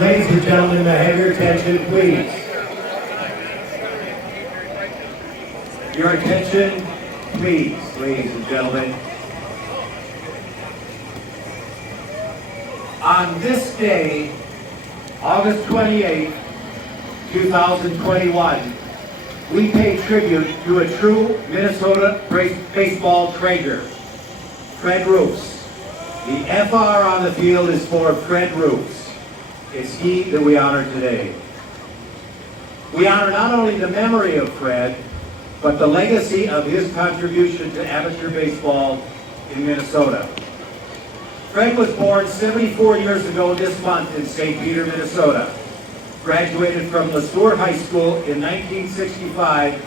Ladies and gentlemen, may I have your attention, please? Your attention, please, ladies and gentlemen. On this day, August 28, 2021, we pay tribute to a true Minnesota baseball treasure, Fred Roos. The FR on the field is for Fred Roos. It's he that we honor today. We honor not only the memory of Fred, but the legacy of his contribution to amateur baseball in Minnesota. Fred was born 74 years ago this month in St. Peter, Minnesota. Graduated from LeSueur High School in 1965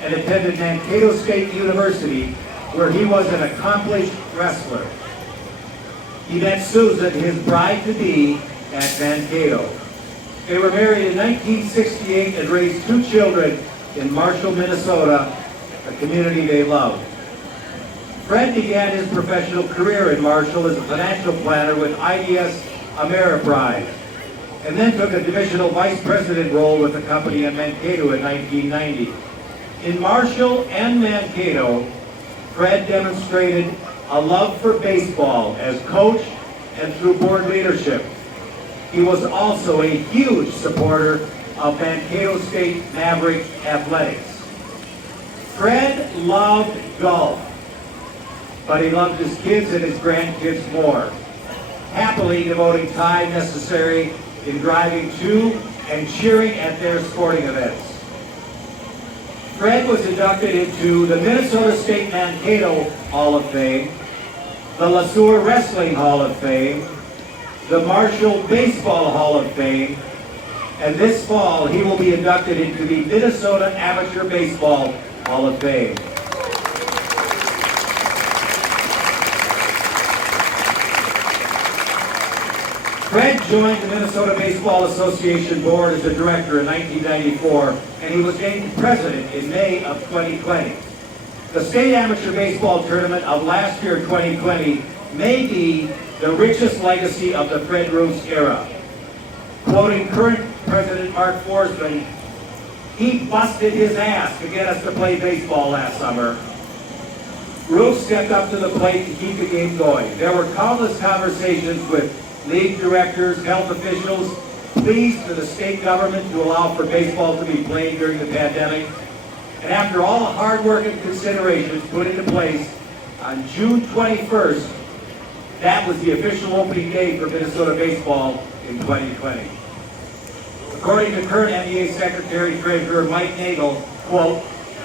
and attended Mankato State University, where he was an accomplished wrestler. He met Susan, his bride-to-be, at Mankato. They were married in 1968 and raised 2 children in Marshall, Minnesota, a community they loved. Fred began his professional career in Marshall as a financial planner with IDS Ameriprise, and then took a divisional vice president role with the company in Mankato in 1990. In Marshall and Mankato, Fred demonstrated a love for baseball as coach and through board leadership. He was also a huge supporter of Mankato State Maverick athletics. Fred loved golf, but he loved his kids and his grandkids more, happily devoting time necessary in driving to and cheering at their sporting events. Fred was inducted into the Minnesota State Mankato Hall of Fame, the LeSueur Wrestling Hall of Fame, the Marshall Baseball Hall of Fame, and this fall he will be inducted into the Minnesota Amateur Baseball Hall of Fame. Fred joined the Minnesota Baseball Association Board as a director in 1994, and he was named president in May of 2020. The state amateur baseball tournament of last year, 2020, may be the richest legacy of the Fred Roos era. Quoting current President Mark Forsman, he busted his ass to get us to play baseball last summer. Roos stepped up to the plate to keep the game going. There were countless conversations with league directors, health officials, pleas to the state government to allow for baseball to be played during the pandemic. And after all the hard work and considerations put into place, on June 21st, that was the official opening day for Minnesota baseball in 2020. According to current NBA Secretary-Treasurer Mike Nagel, quote,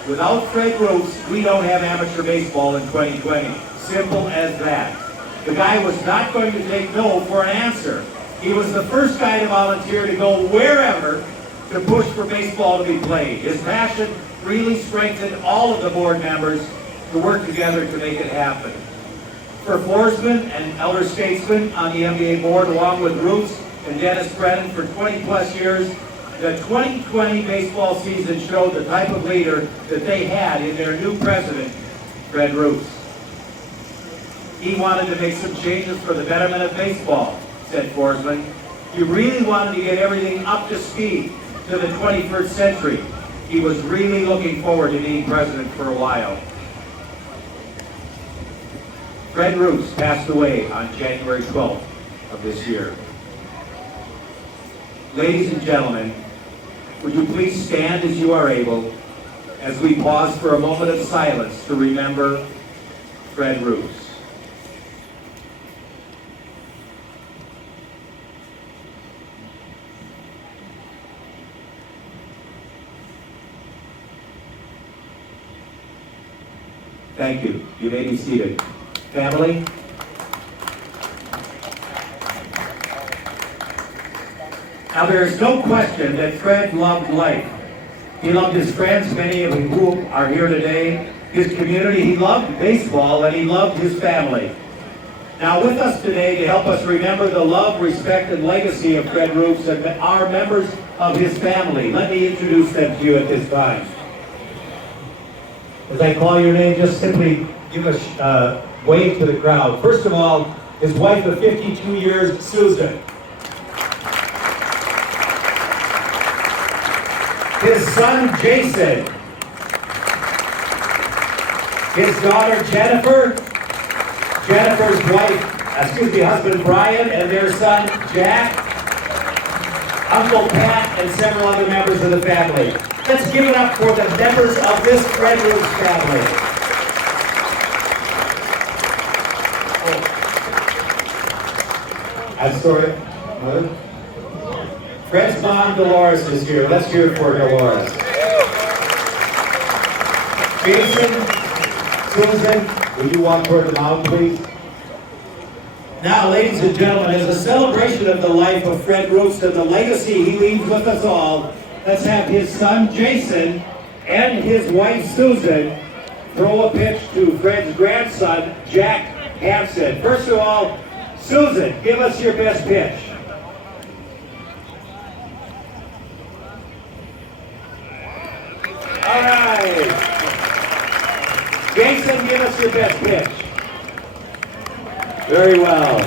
"Without Fred Roos, we don't have amateur baseball in 2020. Simple as that." The guy was not going to take no for an answer. He was the first guy to volunteer to go wherever to push for baseball to be played. His passion really strengthened all of the board members to work together to make it happen. For Forsman and elder statesmen on the NBA board, along with Roos and Dennis Brennan for 20 plus years, the 2020 baseball season showed the type of leader that they had in their new president, Fred Roos. He wanted to make some changes for the betterment of baseball, said Forsman. He really wanted to get everything up to speed to the 21st century. He was really looking forward to being president for a while. Fred Roos passed away on January 12th of this year. Ladies and gentlemen, would you please stand as you are able as we pause for a moment of silence to remember Fred Roos. Thank you. You may be seated. Family. Now there is no question that Fred loved life. He loved his friends, many of whom are here today, his community, he loved baseball, and he loved his family. Now with us today to help us remember the love, respect, and legacy of Fred Roos are members of his family. Let me introduce them to you at this time. As I call your name, just simply give a wave to the crowd. First of all, his wife of 52 years, Susan. his son Jason, his daughter Jennifer, Jennifer's husband Brian, and their son Jack, Uncle Pat, and several other members of the family. Let's give it up for the members of this Fred Roos family. I'm sorry, Mother? Fred's mom, Dolores, is here. Let's hear it for Dolores. Jason, Susan, will you walk toward the mound, please? Now, ladies and gentlemen, as a celebration of the life of Fred Roos and the legacy he leaves with us all, let's have his son, Jason, and his wife, Susan, throw a pitch to Fred's grandson, Jack Hansen. First of all, Susan, give us your best pitch. All right. Jason, give us your best pitch. Very well.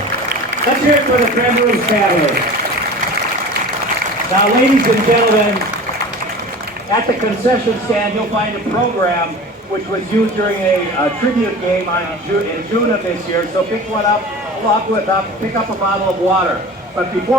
Let's hear it for the Fred Roos family. Now, ladies and gentlemen, at the concession stand, you'll find a program which was used during a tribute game in June of this year. So pick one up, walk with up, pick up a bottle of water. But before